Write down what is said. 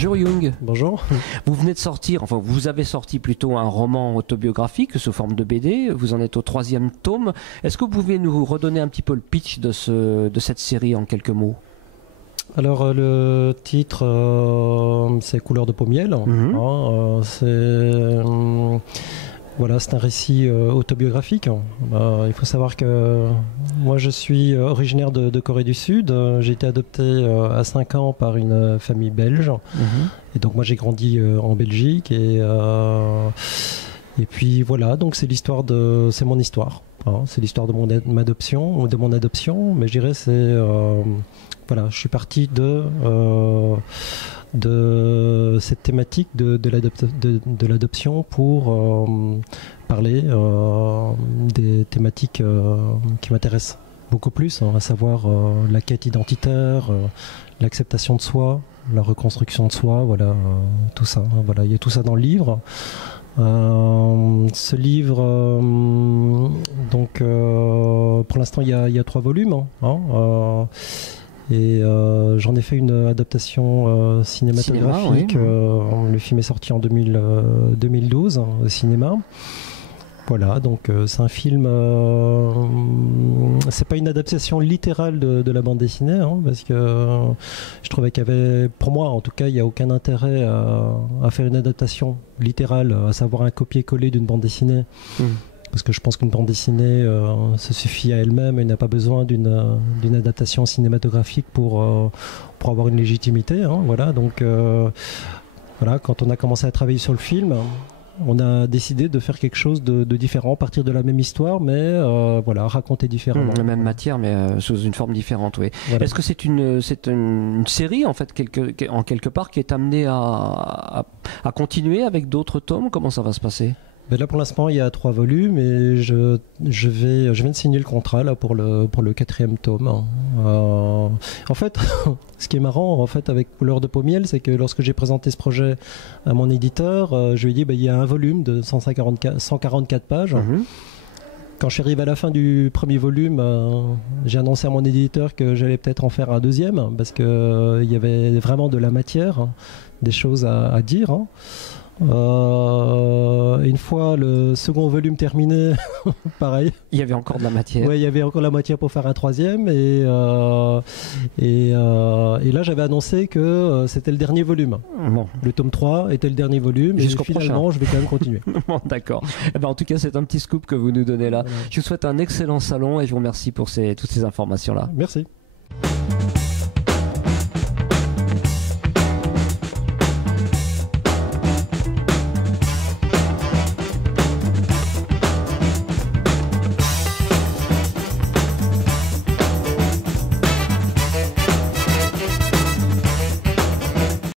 Bonjour Jung. Bonjour. Vous venez de sortir, enfin vous avez sorti plutôt un roman autobiographique sous forme de BD. Vous en êtes au 3e tome. Est-ce que vous pouvez nous redonner un petit peu le pitch de cette série en quelques mots? Alors le titre c'est Couleur de peau miel. Voilà, c'est un récit autobiographique. Il faut savoir que moi je suis originaire de Corée du Sud. J'ai été adopté à 5 ans par une famille belge. Et donc moi j'ai grandi en Belgique. Et puis voilà, donc c'est mon histoire. C'est l'histoire de mon adoption. Mais je dirais voilà, je suis parti de cette thématique de l'adoption pour parler des thématiques qui m'intéressent beaucoup plus, à savoir la quête identitaire, l'acceptation de soi, la reconstruction de soi, voilà, tout ça. Voilà, il y a tout ça dans le livre. Ce livre, donc, pour l'instant, il y a 3 volumes. Et j'en ai fait une adaptation cinématographique. Le film est sorti en 2012 au cinéma. Voilà, donc c'est un film. C'est pas une adaptation littérale de la bande dessinée, parce que je trouvais qu'il y avait, pour moi en tout cas, il n'y a aucun intérêt à faire une adaptation littérale, à savoir un copier-coller d'une bande dessinée. Parce que je pense qu'une bande dessinée se suffit à elle-même et n'a pas besoin d'une adaptation cinématographique pour avoir une légitimité. Voilà, donc voilà, quand on a commencé à travailler sur le film, on a décidé de faire quelque chose de différent, partir de la même histoire, mais voilà, raconter différemment. La même matière, mais sous une forme différente, oui. Voilà. Est-ce que c'est une série, en fait, en quelque part, qui est amenée à continuer avec d'autres tomes? Comment ça va se passer? Là pour l'instant il y a 3 volumes et je viens de signer le contrat là pour le 4e tome. En fait, ce qui est marrant en fait avec Couleur de peau miel, c'est que lorsque j'ai présenté ce projet à mon éditeur, je lui ai dit il y a un volume de 144 pages. Quand je suis arrivé à la fin du 1er volume, j'ai annoncé à mon éditeur que j'allais peut-être en faire un 2e parce que il y avait vraiment de la matière, des choses à dire. Une fois le second volume terminé, pareil. Il y avait encore de la matière. Ouais, il y avait encore la matière pour faire un 3e et là j'avais annoncé que c'était le dernier volume. Bon. Le tome 3 était le dernier volume et finalement je vais quand même continuer. Bon, d'accord. En tout cas, c'est un petit scoop que vous nous donnez là. Voilà. Je vous souhaite un excellent salon et je vous remercie pour toutes ces informations là. Merci.